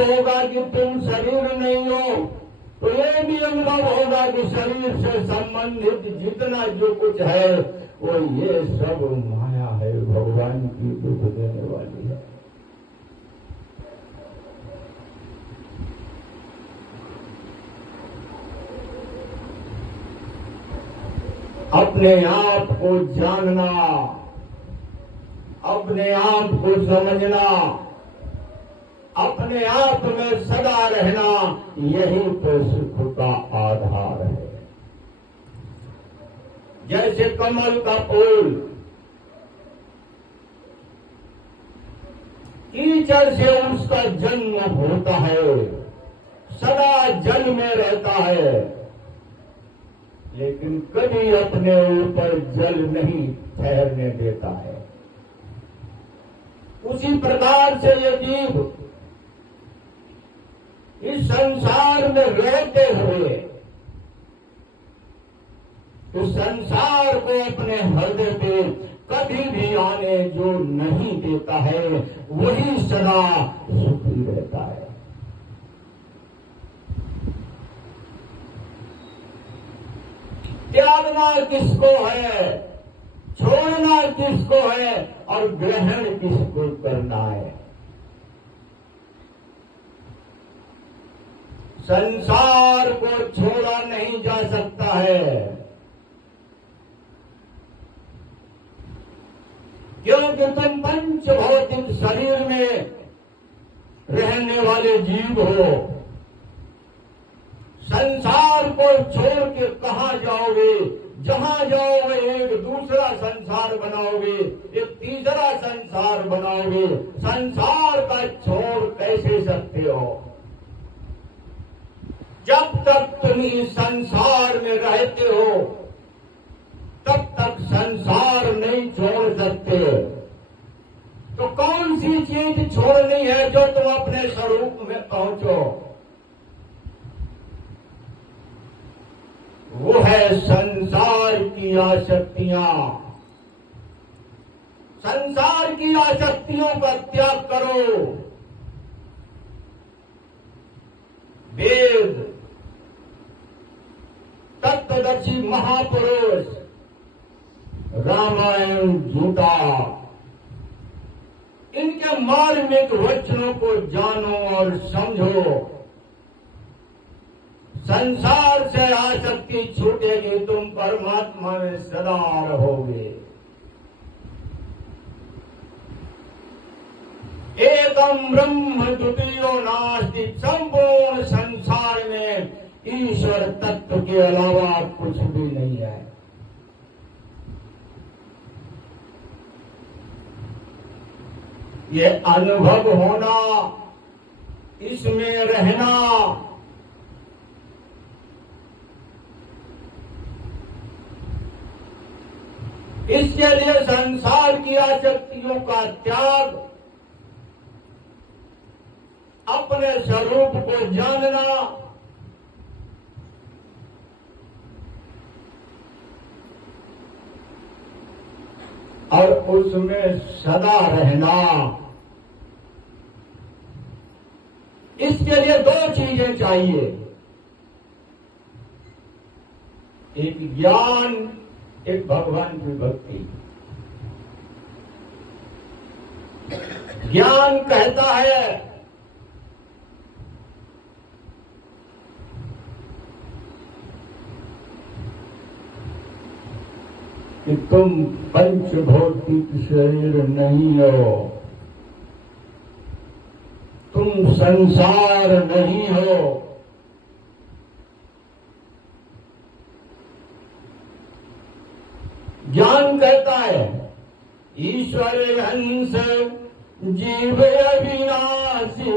होगा कि तुम शरीर नहीं हो, तो ये भी अनुभव होगा कि शरीर से संबंधित जितना जो कुछ है वो ये सब माया है, भगवान की दुख देने वाली है। अपने आप को जानना, अपने आप को समझना, अपने आप में सदा रहना, यही तो सुख का आधार है। जैसे कमल का फूल कीचड़ से उसका जन्म होता है, सदा जल में रहता है, लेकिन कभी अपने ऊपर जल नहीं ठहरने देता है। उसी प्रकार से ये जीव इस संसार में रहते हुए तो संसार को अपने हृदय पे कभी भी आने जो नहीं देता है, वही सदा सुखी रहता है। त्यागना किसको है, छोड़ना किसको है और ग्रहण किसको करना है। संसार को छोड़ा नहीं जा सकता है, क्योंकि तुम पंच भौतिक शरीर में रहने वाले जीव हो। संसार को छोड़ के कहां जाओगे? जहां जाओगे एक दूसरा संसार बनाओगे, एक तीसरा संसार बनाओगे। संसार का छोड़ कैसे सकते हो? जब तक तुम इस संसार में रहते हो तब तक संसार नहीं छोड़ सकते। तो कौन सी चीज छोड़नी है जो तुम अपने स्वरूप में पहुंचो? वो है संसार की आसक्तियां। संसार की आसक्तियों का त्याग करो। वेद, तत्वदर्शी महापुरुष, रामायण, गीता, इनके मार्मिक वचनों को जानो और समझो। संसार से आसक्ति छूटेगी, तुम परमात्मा में सदा रहोगे। एकम ब्रह्म द्वितीयो नास्ति। संपूर्ण संसार में ईश्वर तत्व के अलावा कुछ भी नहीं है। ये अनुभव होना, इसमें रहना, इसके लिए संसार की आसक्तियों का त्याग, अपने स्वरूप को जानना, और उसमें सदा रहना। इसके लिए दो चीजें चाहिए, एक ज्ञान, एक भगवान की भक्ति। ज्ञान कहता है कि तुम पंचभौतिक शरीर नहीं हो, तुम संसार नहीं हो। ज्ञान कहता है ईश्वर हंस जीव अविनाशी,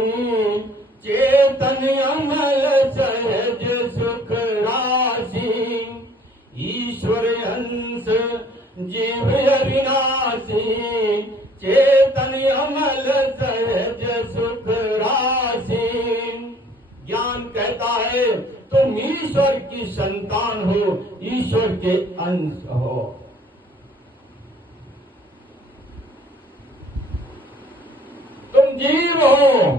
चेतन अमल सहज सुख राशि। ईश्वर हंस जीव अविनाशी, चेतन अमल सहज सुख राशि। ज्ञान कहता है तुम ईश्वर की संतान हो, ईश्वर के अंश हो। तुम जीव हो,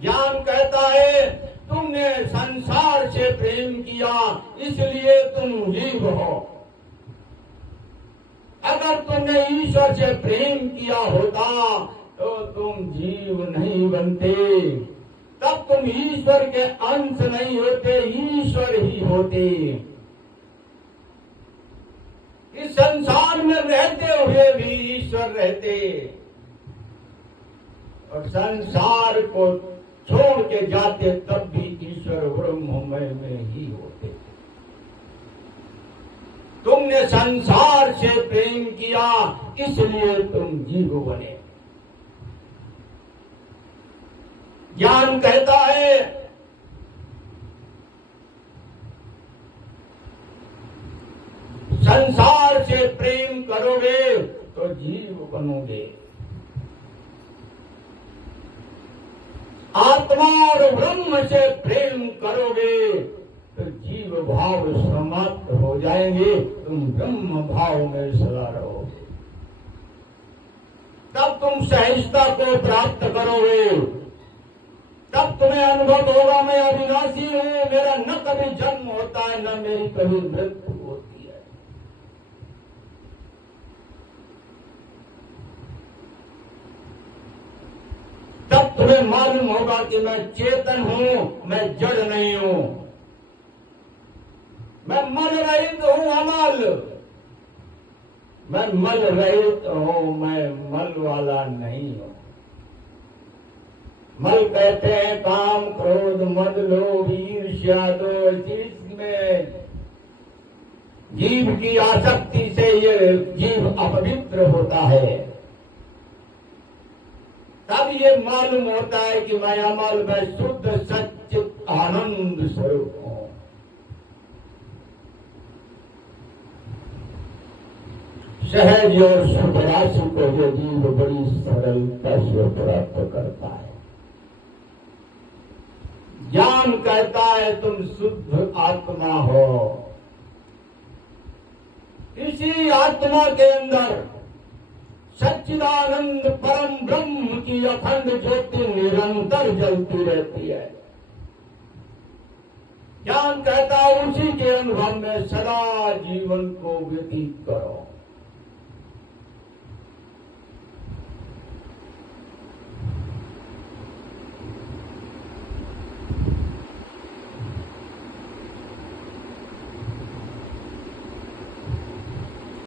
ज्ञान कहता है तुमने संसार से प्रेम किया इसलिए तुम जीव हो। अगर तुमने ईश्वर से प्रेम किया होता तो तुम जीव नहीं बनते, तब तुम ईश्वर के अंश नहीं होते, ईश्वर ही होते। इस संसार में रहते हुए भी ईश्वर रहते और संसार को छोड़ के जाते तब भी ईश्वर ब्रह्ममय में ही होते। तुमने संसार से प्रेम किया इसलिए तुम जीव बने। ज्ञान कहता है संसार से प्रेम करोगे तो जीव बनोगे, आत्मा और ब्रह्म से प्रेम करोगे तो जीव भाव समाप्त हो जाएंगे, तुम ब्रह्म भाव में सदा रहोगे। तब तुम सहजता को प्राप्त करोगे, तब तुम्हें अनुभव होगा मैं अविनाशी हूं, मेरा न कभी जन्म होता है न मेरी कभी मृत्यु होती है। तब तुम्हें मालूम होगा कि मैं चेतन हूं, मैं जड़ नहीं हूं, मैं मल रहित हूं, अमल, मैं मल रहित हूं, मैं मल वाला नहीं हूं। मल कहते हैं काम, क्रोध, मद, लोभ, ईर्ष्या, दोष। इसमें जीव की आसक्ति से ये जीव अपवित्र होता है। तब ये मालूम होता है कि मैं अमल, मैं शुद्ध सच्चित आनंद स्वरूप हूं। सहज और शुभ राशि को ये जीव बड़ी सरलता से प्राप्त करता है। ज्ञान कहता है तुम शुद्ध आत्मा हो, इसी आत्मा के अंदर सच्चिदानंद परम ब्रह्म की अखंड ज्योति निरंतर जलती रहती है। ज्ञान कहता है उसी के अनुभव में सदा जीवन को व्यतीत करो।